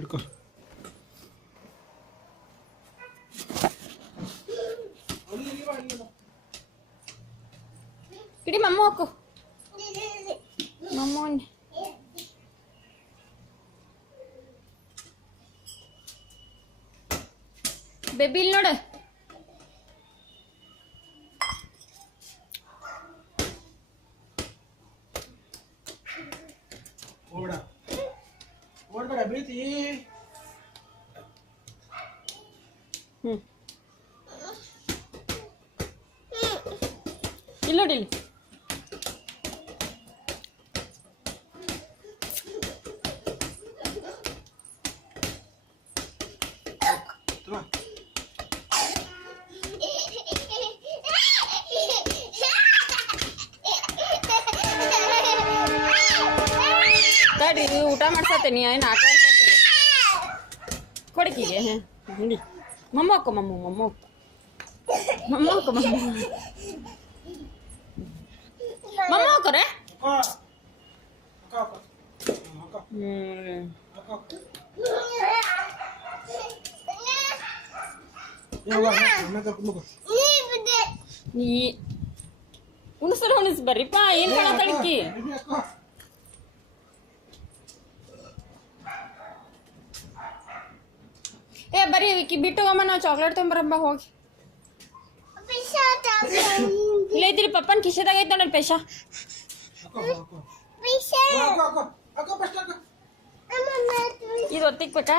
ಹಿಡ್ಕೊ. ಇಡಿ ಮಮ್ಮ ಹಾಕು ಮಮ್ಮ ಬೇಬಿ ಇಲ್ಲಿ ನೋಡು. ಓಡ್ಬೇಡ ಬೀಳ್ತಿ. ಇಲ್ಲಿ ನೋಡಿ ಇಲ್ಲಿ. ತಡಿ ಊಟ ಮಾಡ್ಸತ್ತೇನಿ ಏನು ಆಟ ಆಡ್ಸತ್ತಿಲ್ಲ ಕೊಡಕಿಗೆ. ನೋಡಿ ಮಮ್ಮ ಹಾಕೋ ಮಮ್ಮ ಮಮ್ಮ ಮಮ್ಮ ಹಾಕೋ ಮಮ್ಮ ಮಮ್ಮ ಹಾಕೋರೆ. ನೀ ಉಣಸರು ಉಣಿಸ್ ಬರ್ರಿಪ್ಪ. ಏನ್ ಕಾಣತ್ತಳಿಕ್ಕಿ ಏ ಬರೀ ವಿಕ್ಕಿ ಬಿಟ್ಟು ಅಮ್ಮ ನಾವು ಚಾಕ್ಲೇಟ್ ತೊಗೊಂಬರಮ್ಮ ಹೋಗಿ. ಇಲ್ಲ ಐತಿರಿ ಪಪ್ಪನ್ ಕಿಶೆದಾಗ ಐತೆ ನೋಡಲ್ ಪೈಸಾ. ಇದು ಒತ್ತಿಕ್ಬೇಕಾ.